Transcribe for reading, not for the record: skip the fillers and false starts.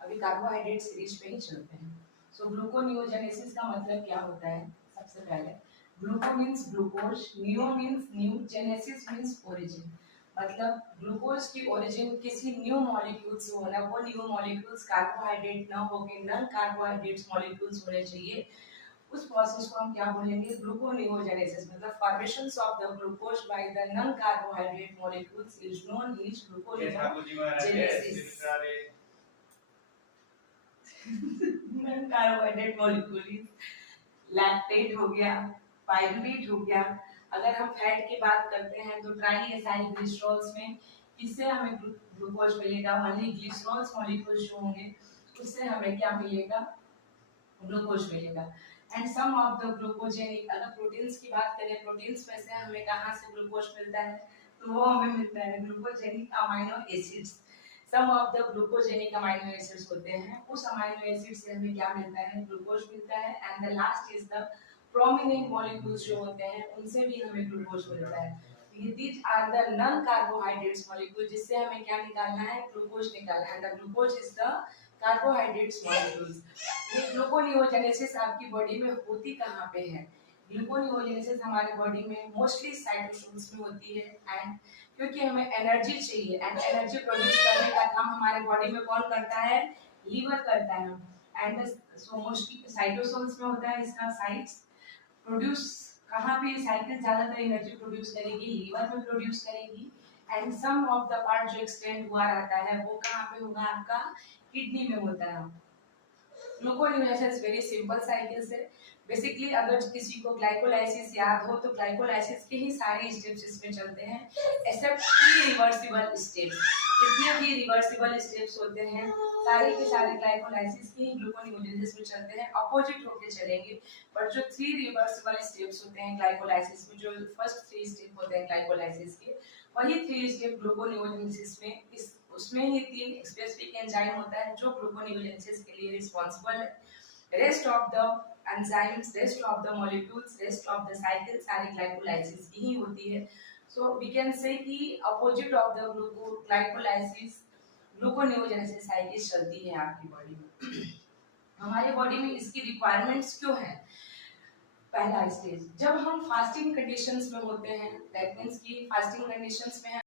अभी carbohydrate series पे ही चलते हैं। सो ग्लूकोनियोजेनेसिस का मतलब क्या होता है? सबसे पहले gluco means glucose, neo means new, genesis means origin. मतलब ग्लूकोज की ओरिजिन किसी न्यू मॉलिक्यूल से होना, वो न्यू मॉलिक्यूल्स कार्बोहाइड्रेट ना होके नॉन कार्बोहाइड्रेट्स मॉलिक्यूल्स होने चाहिए। उस प्रोसेस को हम क्या बोलेंगे? ग्लूकोनियोजेनेसिस। मतलब formation of the glucose by the non carbohydrate molecules is known as gluconeogenesis. Non carbohydrate molecule lactate हो गया, पाइरुवेट हो गया। अगर हम फैट की बात करते हैं तो ट्राई एसाइल ग्लिसरॉल्स में किससे हमें ग्लूकोज मिलेगा? ओनली ग्लिसरॉल्स मॉलिक्यूल्स जो होंगे उससे हमें क्या मिलेगा? ग्लूकोज मिलेगा। And some of the glucogenic, अगर प्रोटीन्स की बात करें, प्रोटीन्स में से हमें कहाँ से ग्लूकोज मिलता है? तो वो हमें मिलता है glucogenic amino acids. Some of the glucogenic amino acids होते हैं, उस अमाइनो एसिड से हमें क्या मिलता है? ग्लूकोज मिलता है। And the last is the prominent molecules जो होते हैं उनसे भी हमें ग्लूकोज मिलता है। These are the non carbohydrates molecule, जिससे हमें क्या निकालना है? ग्लूकोज निकालना है। The glucose is the carbohydrates molecules. ये ग्लूकोनियोजेनेसिस आपकी बॉडी में होती कहाँ पे है? ग्लूकोनियोजेनेसिस हमारे बॉडी में मोस्टली साइटोसोल्स में होती है। एंड क्योंकि हमें एनर्जी चाहिए एंड एनर्जी प्रोड्यूस करने का काम हमारे बॉडी में कौन करता है? लीवर करता है। एंड सो मोस्टली साइटोसोल्स में होता है इसका साइट्स। प्रोड्यूस कहाँ पे? साइकिल ज्यादातर एनर्जी प्रोड्यूस करेगी लीवर में प्रोड्यूस करेगी। And some of the part जो एक्सटेंड हुआ रहता है वो कहाँ पे होगा? आपका किडनी में होता है। ग्लूकोनियोजेनेसिस वेरी सिंपल साइकिल्स है। बेसिकली अगर किसी को ग्लाइकोलाइसिस याद हो तो ग्लाइकोलाइसिस के ही सारे स्टेप्स इसमें चलते हैं एक्सेप्ट 3 रिवर्सिबल स्टेप्स। जितने भी रिवर्सिबल स्टेप्स होते हैं सारे के सारे ग्लाइकोलाइसिस के ही ग्लूकोनियोजेनेसिस में चलते हैं, अपोजिट होके चलेंगे। पर जो 3 रिवर्सिबल स्टेप्स होते हैं ग्लाइकोलाइसिस में, जो फर्स्ट 3 स्टेप होते हैं ग्लाइकोलाइसिस के, वही 3 स्टेप ग्लूकोनियोजेनेसिस में इस उसमें ही 3 स्पेसिफिक एंजाइम होता है जो ग्लूकोनियोजेनेसिस के लिए रिस्पांसिबल है। Rest of the enzymes, rest of the molecules, rest of the cycle सारी ग्लाइकोलाइसिस की ही होती है। सो वी कैन से कि opposite of the glycolysis gluconeogenesis cycle चलती है आपकी बॉडी में। हमारी बॉडी में इसकी रिक्वायरमेंट्स क्यों है? पहला स्टेज, जब हम फास्टिंग कंडीशंस में होते हैं, दैट मींस कि फास्टिंग कंडीशंस में